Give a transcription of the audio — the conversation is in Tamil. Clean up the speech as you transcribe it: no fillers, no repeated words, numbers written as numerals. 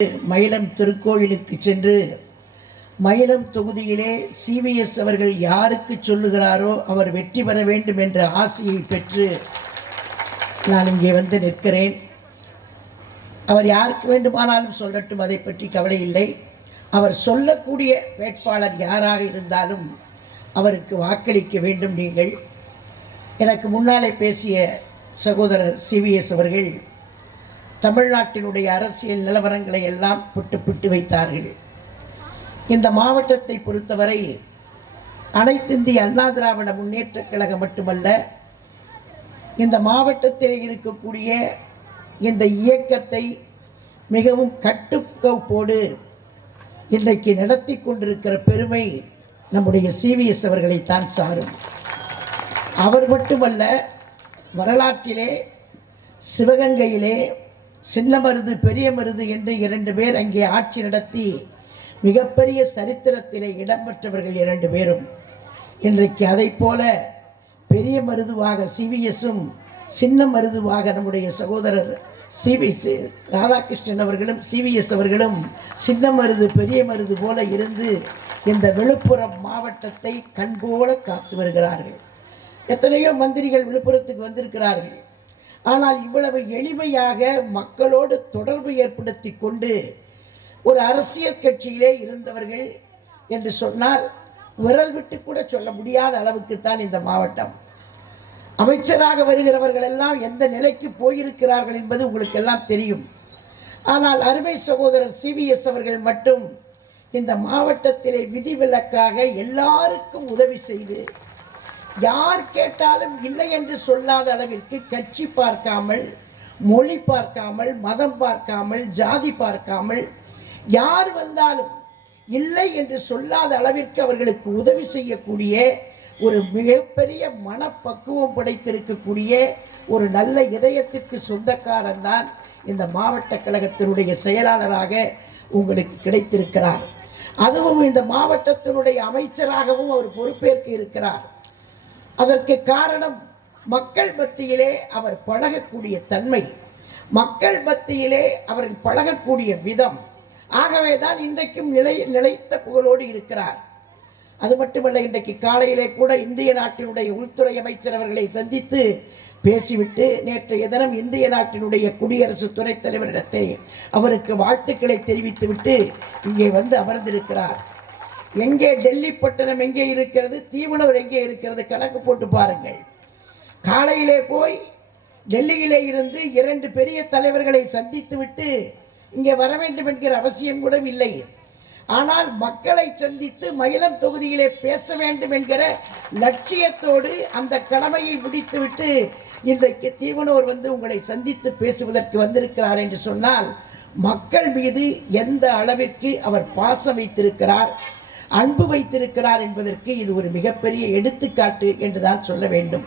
மயிலம் திருக்கோயிலுக்கு சென்று மயிலம் தொகுதியிலே சிவிஎஸ் அவர்கள் யாருக்கு சொல்லுகிறாரோ அவர் வெற்றி பெற வேண்டும் என்ற ஆசையை பெற்று நான் இங்கே வந்து நிற்கிறேன். அவர் யாருக்கு வேண்டுமானாலும் சொல்லட்டும், அதை பற்றி கவலை இல்லை. அவர் சொல்லக்கூடிய வேட்பாளர் யாராக இருந்தாலும் அவருக்கு வாக்களிக்க வேண்டும். நீங்கள் எனக்கு முன்னாலே பேசிய சகோதரர் சிவிஎஸ் அவர்கள் தமிழ்நாட்டினுடைய அரசியல் நிலவரங்களை எல்லாம் புட்டு வைத்தார்கள். இந்த மாவட்டத்தை பொறுத்தவரை அனைத்து இந்திய அண்ணா திராவிட முன்னேற்றக் கழகம் மட்டுமல்ல, இந்த மாவட்டத்தில் இருக்கக்கூடிய இந்த இயக்கத்தை மிகவும் கட்டுக்கோப்போடு இன்றைக்கு நடத்தி கொண்டிருக்கிற பெருமை நம்முடைய சிவிஎஸ் அவர்களைத்தான் சாரும். அவர் மட்டுமல்ல, வரலாற்றிலே சிவகங்கையிலே சின்ன மருது பெரிய மருது என்று 2 பேர் அங்கே ஆட்சி நடத்தி மிகப்பெரிய சரித்திரத்திலே இடம்பெற்றவர்கள் 2 பேரும். இன்றைக்கு அதை போல பெரிய மருதுவாக சிவிஎஸும் சின்ன மருதுவாக நம்முடைய சகோதரர் ராதாகிருஷ்ணன் அவர்களும் சிவிஎஸ் அவர்களும் சின்ன மருது பெரிய மருது போல இருந்து இந்த விழுப்புரம் மாவட்டத்தை கண்போல காத்து வருகிறார்கள். எத்தனையோ மந்திரிகள் விழுப்புரத்துக்கு வந்திருக்கிறார்கள். ஆனால் இவ்வளவு எளிமையாக மக்களோடு தொடர்பு ஏற்படுத்தி கொண்டு ஒரு அரசியல் கட்சியிலே இருந்தவர்கள் என்று சொன்னால் விரல் விட்டு கூட சொல்ல முடியாத அளவுக்குத்தான் இந்த மாவட்டம். அமைச்சராக வருகிறவர்கள் எல்லாம் எந்த நிலைக்கு போயிருக்கிறார்கள் என்பது உங்களுக்கு எல்லாம் தெரியும். ஆனால் அருமை சகோதரர் சிவிஎஸ் அவர்கள் மட்டும் இந்த மாவட்டத்திலே விதிவிலக்காக எல்லாருக்கும் உதவி செய்து, யார் கேட்டாலும் இல்லை என்று சொல்லாத அளவிற்கு கட்சி பார்க்காமல், மொழி பார்க்காமல், மதம் பார்க்காமல், ஜாதி பார்க்காமல், யார் வந்தாலும் இல்லை என்று சொல்லாத அளவிற்கு அவர்களுக்கு உதவி செய்யக்கூடிய ஒரு மிகப்பெரிய மனப்பக்குவம் படைத்திருக்கக்கூடிய ஒரு நல்ல இதயத்திற்கு சொந்தக்காரன் தான் இந்த மாவட்ட கழகத்தினுடைய செயலாளராக உங்களுக்கு கிடைத்திருக்கிறார். அதுவும் இந்த மாவட்டத்தினுடைய அமைச்சராகவும் அவர் பொறுப்பேற்க இருக்கிறார். அதற்கு காரணம் மக்கள் மத்தியிலே அவர் பழகக்கூடிய தன்மை, மக்கள் மத்தியிலே அவர் பழகக்கூடிய விதம். ஆகவே தான் இன்றைக்கும் நிலைத்த புகழோடு இருக்கிறார். அது மட்டுமல்ல, இன்றைக்கு காலையிலே கூட இந்திய நாட்டினுடைய உள்துறை அமைச்சர் அவர்களை சந்தித்து பேசிவிட்டு நேற்றைய தினம் இந்திய நாட்டினுடைய குடியரசு துணைத் தலைவரிடத்தை அவருக்கு வாழ்த்துக்களை தெரிவித்துவிட்டு இங்கே வந்து அமர்ந்திருக்கிறார். எங்கே டெல்லி பட்டணம் எங்கே இருக்கிறது, தீவனூர் எங்கே இருக்கிறது, கணக்கு போட்டு பாருங்கள். காலையிலே போய் டெல்லியிலே இருந்து 2 பெரிய தலைவர்களை சந்தித்து விட்டு இங்கே வர வேண்டும் என்கிற அவசியம் கூட இல்லை. ஆனால் மக்களை சந்தித்து மயிலம் தொகுதியிலே பேச வேண்டும் என்கிற லட்சியத்தோடு அந்த கடமையை முடித்துவிட்டு இன்றைக்கு தீவனூர் வந்து உங்களை சந்தித்து பேசுவதற்கு வந்திருக்கிறார் என்று சொன்னால் மக்கள் மீது எந்த அளவிற்கு அவர் பாசம் வைத்திருக்கிறார், அன்பு வைத்திருக்கிறார் என்பதற்கு இது ஒரு மிகப்பெரிய எடுத்துக்காட்டு என்றுதான் சொல்ல வேண்டும்.